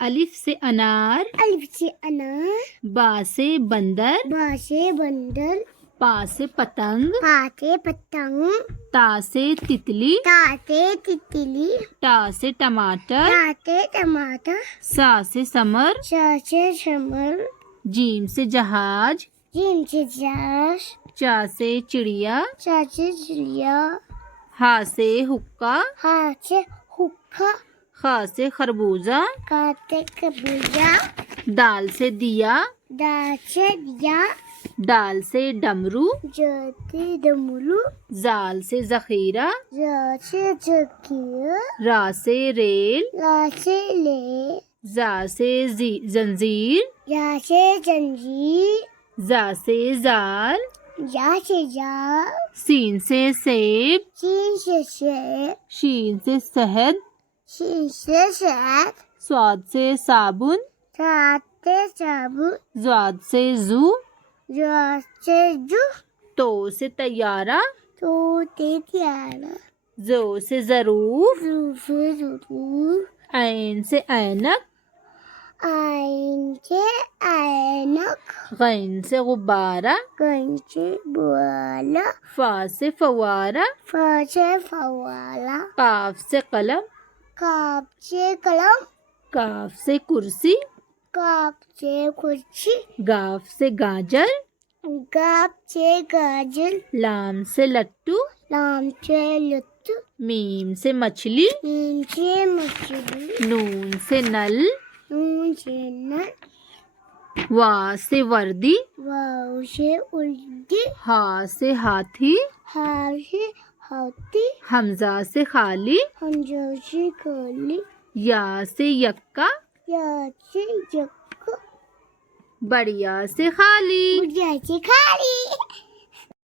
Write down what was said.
الف سے انار، الف سے انار، با سے بندر، با سے بندر، پا سے پتنگ، پا سے پتنگ، تا سے تتلی، تا سے تتلی، ٹا سے ٹماٹر، تا سے ٹماٹر، سا سے سمر، شا سے شمر، جیم سے جہاز، جیم سے جاش، چا سے چڑیا، چا سے چڑیا، ہا سے حقہ، ہا سے حقہ، خا سے خربوزہ، کا سے کبوتر، دال سے دیا، دا سے دیا، ڈال سے ڈمرو، جا سے ڈمرو، زال سے ذخیرہ، زا سے ذکیر، را سے ریل، لا سے لے، زا سے زنجیر، یا سے زنجیر، زا سے زال، یا سے جال، سین سے سیب، سین سے سیب، شین سے شہد، شین سے شہد، صاد سے صابن، صاد سے صابن، زواد سے زو، زا سے جو، تو سے طیارہ، تو سے پیارا، زو سے ظروف، رو سے ضرور، عین سے اینک، آئین سے اینک، غین سے غبارہ، گن سے بالا، فا سے فوارہ، فا سے فوالا، قاف سے قلم، کاف سے قلم، کاف سے کرسی، کاف سے کرسی، گاف سے گاجر، گاف سے گاجر، لام سے لٹو، لام سے لٹو، میم سے مچھلی، میم سے مچھلی، نون سے نل، نون سے نل، وا سے وردی، واو سے اردی، ہا سے ہاتھی، ہا سے ہاتھی، حمزہ سے خالی، حمزہ سے کالی، یا سے یکا، یا سے یک، بڑیا سے خالی۔ بڑھیا سے کھالی۔